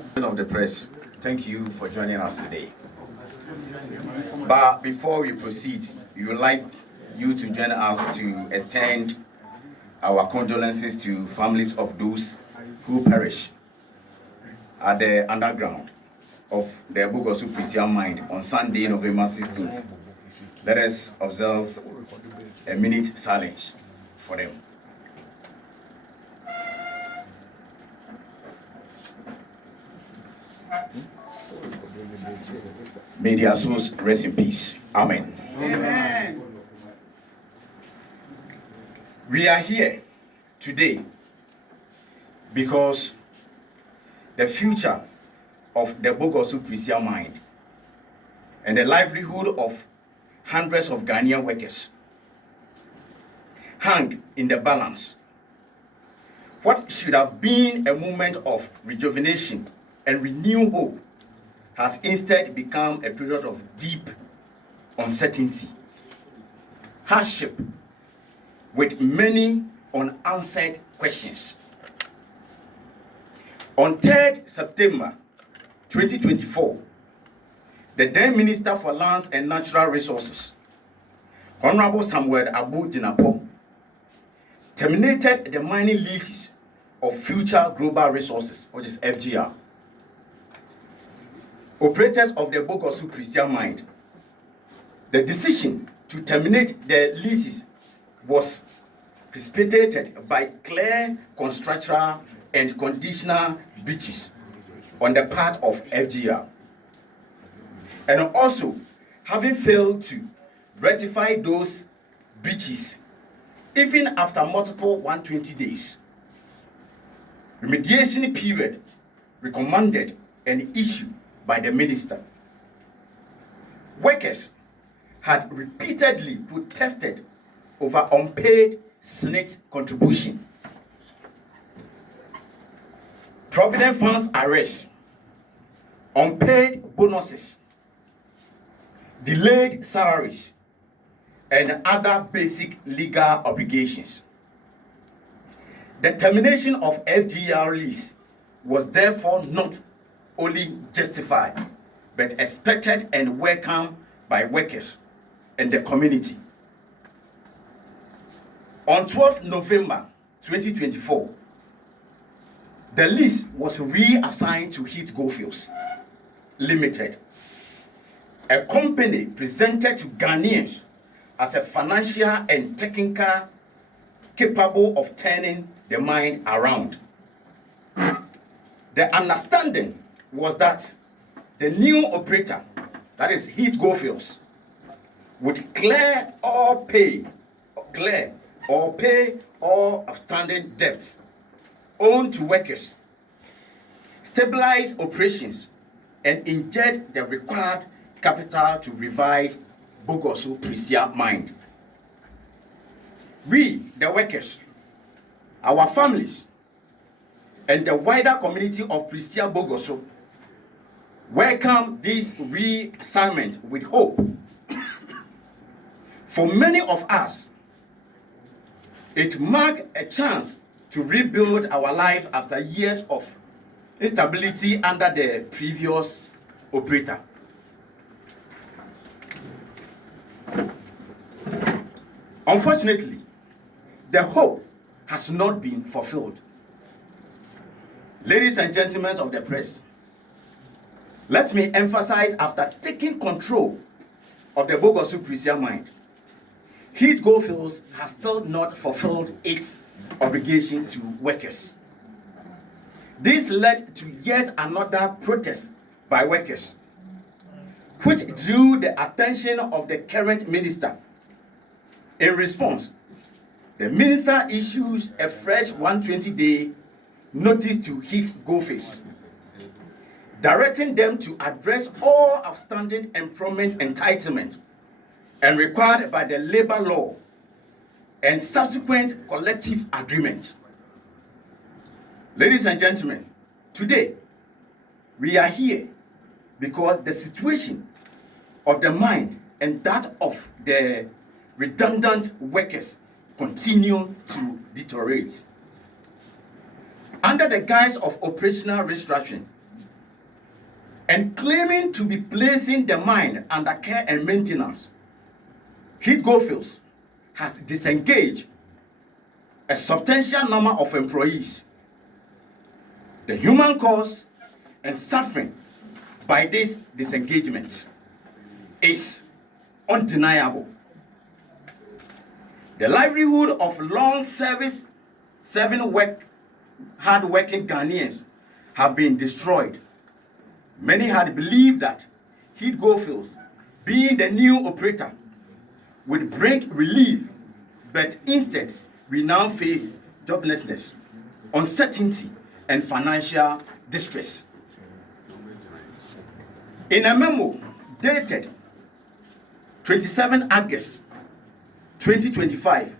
Of the press, thank you for joining us today. But before we proceed, we would like you to join us to extend our condolences to families of those who perished at the underground of the Bogoso Prestea mine on Sunday, November 16th. Let us observe a minute silence for them. May their souls rest in peace. Amen. Amen. We are here today because the future of the Bogoso Prestea mine and the livelihood of hundreds of Ghanaian workers hang in the balance. What should have been a moment of rejuvenation and renewed hope has instead become a period of deep uncertainty, hardship, with many unanswered questions. On 3rd September 2024, the then Minister for Lands and Natural Resources, Honorable Samuel Abu Jinapo, terminated the mining leases of Future Global Resources, which is FGR, operators of the Bogoso Prestea mine. The decision to terminate the leases was precipitated by clear contractual and conditional breaches on the part of FGR, and also having failed to rectify those breaches even after multiple 120 days. Remediation period recommended and issued by the minister. Workers had repeatedly protested over unpaid SNIT contribution, provident funds arrest, unpaid bonuses, delayed salaries, and other basic legal obligations. The termination of FGR lease was therefore not only justified, but expected and welcomed by workers and the community. On 12th November 2024, the lease was reassigned to Heat Goldfields Limited, a company presented to Ghanaians as a financial and technical capable of turning the mine around. The understanding was that the new operator, that is Heat Goldfields, would clear or pay all outstanding debts owed to workers, stabilize operations, and inject the required capital to revive Bogoso Prestea mine. We, the workers, our families, and the wider community of Prestea Bogoso welcome this reassignment with hope. For many of us, it marked a chance to rebuild our life after years of instability under the previous operator. Unfortunately, the hope has not been fulfilled. Ladies and gentlemen of the press, let me emphasize, after taking control of the Bogoso Prestea mine, Heat Goldfields has still not fulfilled its obligation to workers. This led to yet another protest by workers, which drew the attention of the current minister. In response, the minister issues a fresh 120-day notice to Heat Goldfields, directing them to address all outstanding employment entitlement and required by the labor law and subsequent collective agreement. Ladies and gentlemen, today we are here because the situation of the mine and that of the redundant workers continue to deteriorate. Under the guise of operational restructuring, and claiming to be placing the mine under care and maintenance, Heat Goldfields has disengaged a substantial number of employees. The human cost and suffering by this disengagement is undeniable. The livelihood of hard-working Ghanaians have been destroyed. Many had believed that Heat Goldfields, being the new operator, would bring relief, but instead we now face joblessness, uncertainty, and financial distress. In a memo dated 27 August 2025,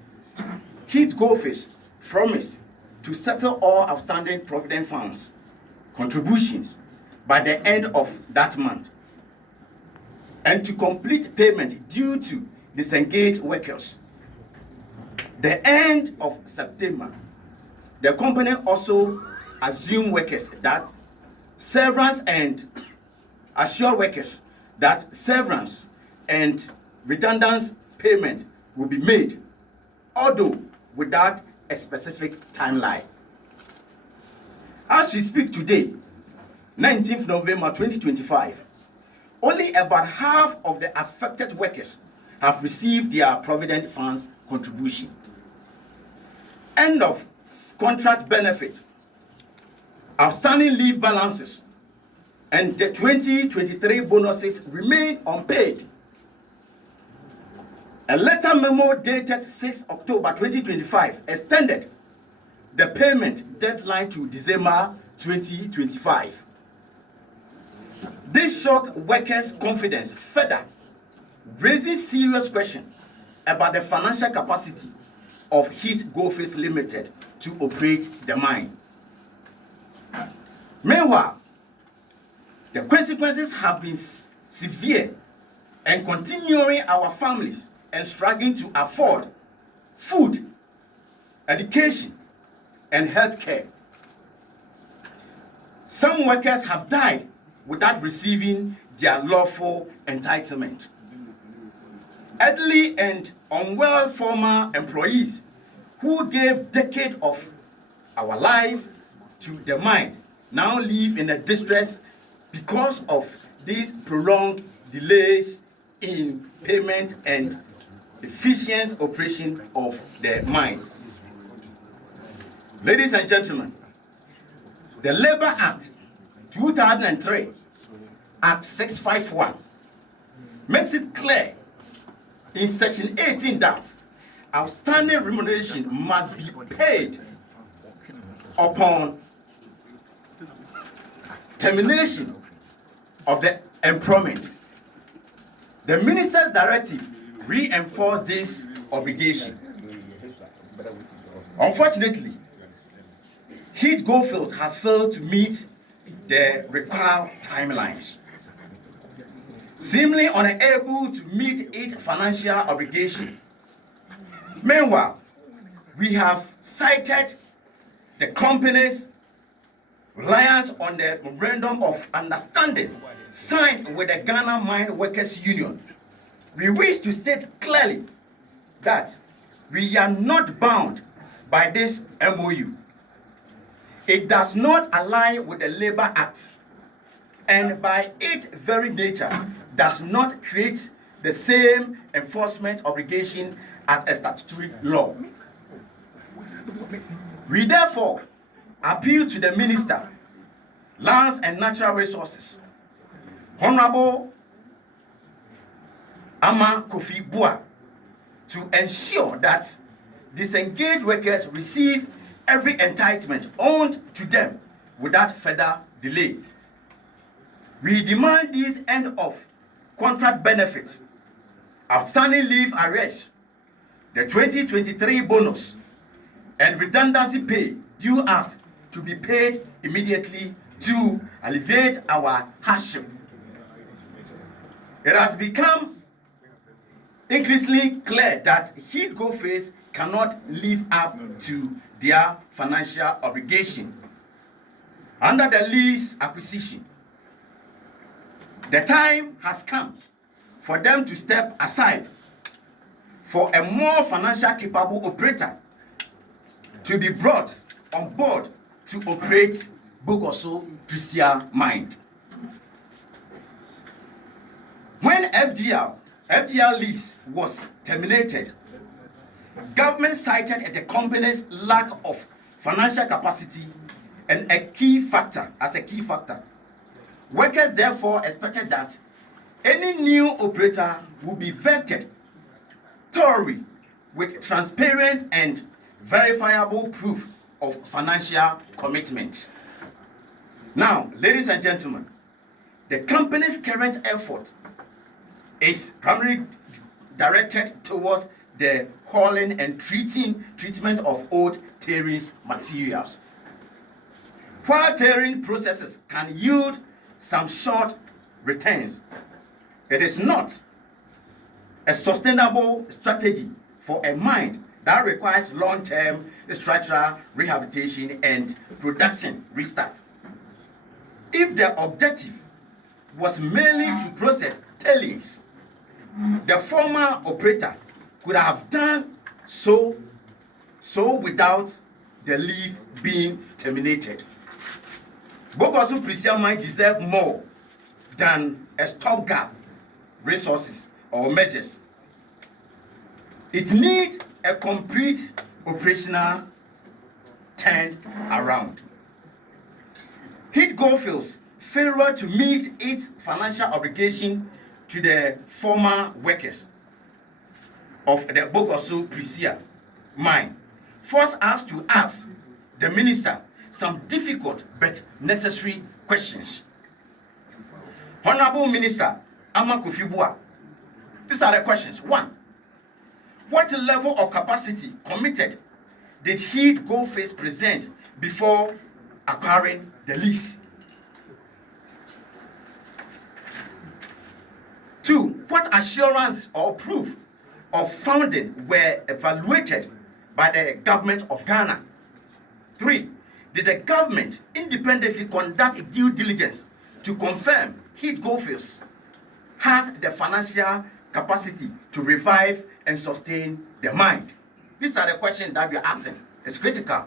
Heat Goldfields promised to settle all outstanding provident funds contributions by the end of that month and to complete payment due to disengaged workers. The end of September, the company also assumed workers that severance and assured workers that severance and redundant payment will be made, although without a specific timeline. As we speak today, 19th November 2025, only about half of the affected workers have received their provident funds contribution. End of contract benefit, outstanding leave balances, and the 2023 bonuses remain unpaid. A letter memo dated 6 October 2025 extended the payment deadline to December 2025. This shocked workers' confidence further, raising serious questions about the financial capacity of Heat Goldfields Limited to operate the mine. Meanwhile, the consequences have been severe and continuing our families and struggling to afford food, education, and health care. Some workers have died without receiving their lawful entitlement. Elderly and unwell former employees who gave decades of our life to the mine now live in a distress because of these prolonged delays in payment and efficient operation of the mine. Ladies and gentlemen, the Labor Act 2003, Act 651, makes it clear in Section 18 that outstanding remuneration must be paid upon termination of the employment. The Minister's Directive reinforced this obligation. Unfortunately, Heat Goldfields has failed to meet the required timelines, seemingly unable to meet its financial obligation. Meanwhile, we have cited the company's reliance on the memorandum of understanding signed with the Ghana Mine Workers Union. We wish to state clearly that we are not bound by this MOU. It does not align with the Labor Act, and by its very nature does not create the same enforcement obligation as a statutory law. We therefore appeal to the Minister, Lands and Natural Resources, Honorable Ama Kofi Bua, to ensure that disengaged workers receive every entitlement owed to them without further delay. We demand this end of contract benefits, outstanding leave arrears, the 2023 bonus, and redundancy pay due us to be paid immediately to alleviate our hardship. It has become increasingly clear that Heat Goldfields cannot live up to their financial obligation. Under the lease acquisition, The time has come for them to step aside for a more financially capable operator to be brought on board to operate Bogoso Prestea mine. When FDR lease was terminated, government cited the company's lack of financial capacity as a key factor. Workers therefore expected that any new operator would be vetted thoroughly with transparent and verifiable proof of financial commitment. Now, ladies and gentlemen, the company's current effort is primarily directed towards the hauling and treatment of old tailings materials. While tailing processes can yield some short returns, it is not a sustainable strategy for a mine that requires long-term structural rehabilitation and production restart. If the objective was merely to process tailings, the former operator could have done so without the lease being terminated. Bogoso Prestea mine deserve more than a stopgap resources or measures. It needs a complete operational turnaround. Heat Goldfields' failure to meet its financial obligation to the former workers of the Bogoso Prestea mine forced us to ask the minister some difficult but necessary questions. Honorable Minister Amakufibua, these are the questions. 1. What level of capacity committed did Heat Goldfields present before acquiring the lease? 2. What assurance or proof of funding were evaluated by the government of Ghana? 3. Did the government independently conduct due diligence to confirm Heat Goldfields has the financial capacity to revive and sustain the mine? These are the questions that we are asking. It's critical.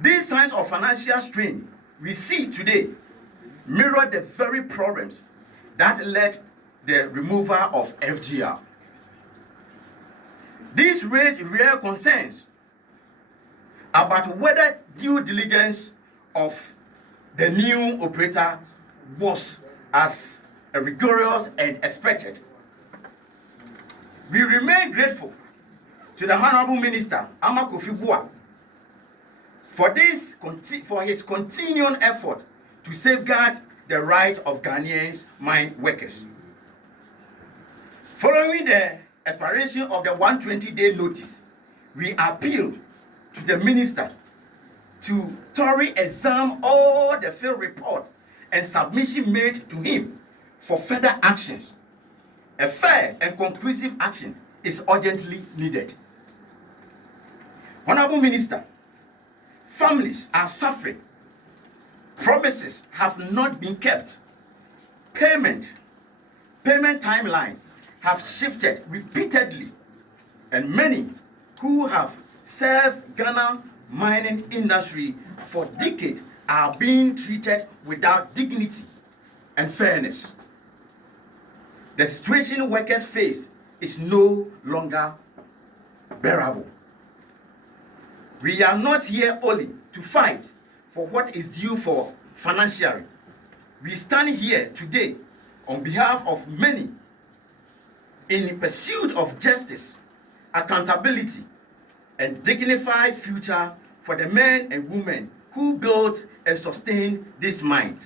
These signs of financial strain we see today mirror the very problems that led the removal of FGR. These raise real concerns about whether due diligence of the new operator was as rigorous and expected. We remain grateful to the Honorable Minister Amakufibua for his continuing effort to safeguard the right of Ghanaians mine workers. Following the expiration of the 120-day notice, we appeal to the minister to thoroughly examine all the field reports and submission made to him for further actions. A fair and conclusive action is urgently needed. Honorable Minister, families are suffering. Promises have not been kept. Payment timelines have shifted repeatedly, and many who have served Ghana mining industry for decades are being treated without dignity and fairness. The situation workers face is no longer bearable. We are not here only to fight for what is due for financially. We stand here today on behalf of many in pursuit of justice, accountability, and dignified future for the men and women who built and sustained this mine.